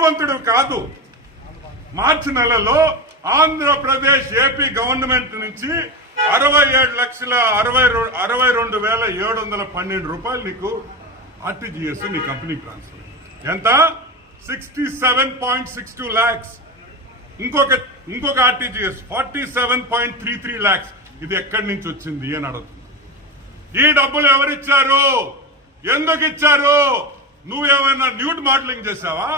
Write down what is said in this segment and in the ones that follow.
నీతివంతుడు కాదు. మార్చి నెలలో Andhra Pradesh AP government నుంచి 67,62,712 రూపాయలు నీకు ఆర్టీజీఎస్ నీ కంపెనీ ట్రాన్స్ఫర్. ఎంత? 67.62 lakhs. ఇంకొక ఆర్టీజీఎస్ 47.33 lakhs. ఇది ఎక్కడి నుంచి వచ్చింది అని అడుగుతున్నా. ఈ డబ్బులు ఎవరిచ్చారు? ఎందుకు ఇచ్చారు? నువ్వేమైనా న్యూడ్ మోడలింగ్ చేసావా?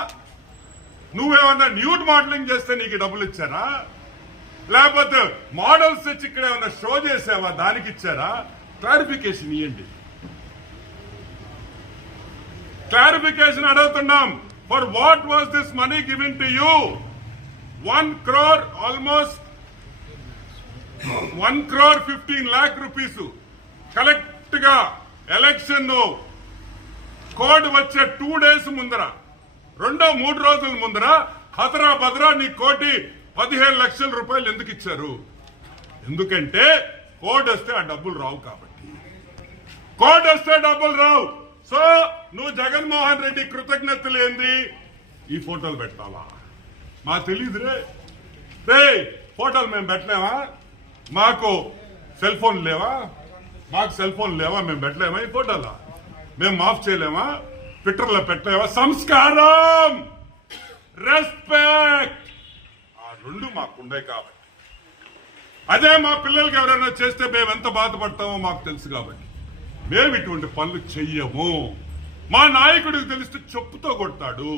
నువ్వేమన్నా న్యూడ్ మోడలింగ్ చేస్తే నీకు డబ్బులు ఇచ్చారా? లేకపోతే మోడల్స్ వచ్చి ఇక్కడ ఏమన్నా షో చేసావా? దానికి ఇచ్చారా? క్లారిఫికేషన్ ఇవ్వండి. క్లారిఫికేషన్ అడుగుతున్నాం. For what was this money given to you? 1 crore almost 1,15 lakh rupees collect గా ఎలక్షన్ కోడ్ వచ్చే 2 days ముందర, 2-3 రోజుల ముందర హతరా భద్రా నీ కోటి 15 లక్షల రూపాయలు ఎందుకు ఇచ్చారు? ఎందుకంటే కోడ్ వస్తే ఆ డబ్బులు రావు కాబట్టి. కోడ్ వస్తే డబ్బులు రావు. సో నువ్వు జగన్మోహన్ రెడ్డి కృతజ్ఞతలు ఏంది? ఈ ఫోటోలు పెట్టావా? మాకు తెలియదురే. ఫోటోలు మేము పెట్టలేమా? మాకు సెల్ ఫోన్ లేవా? మేము పెట్టలేమా? ఈ ఫోటోలా మేము మాఫ్ చేయలేమా? ట్విట్టర్లో పెట్టలేవా? సంస్కారం, రెస్పెక్ట్, ఆ రెండు మాకుండే కాబట్టి. అదే మా పిల్లలకి ఎవరైనా చేస్తే మేము ఎంత బాధపడతామో మాకు తెలుసు కాబట్టి మేము ఇటువంటి పనులు చెయ్యము. మా నాయకుడికి తెలిస్తే చెప్పుతో కొడతాడు.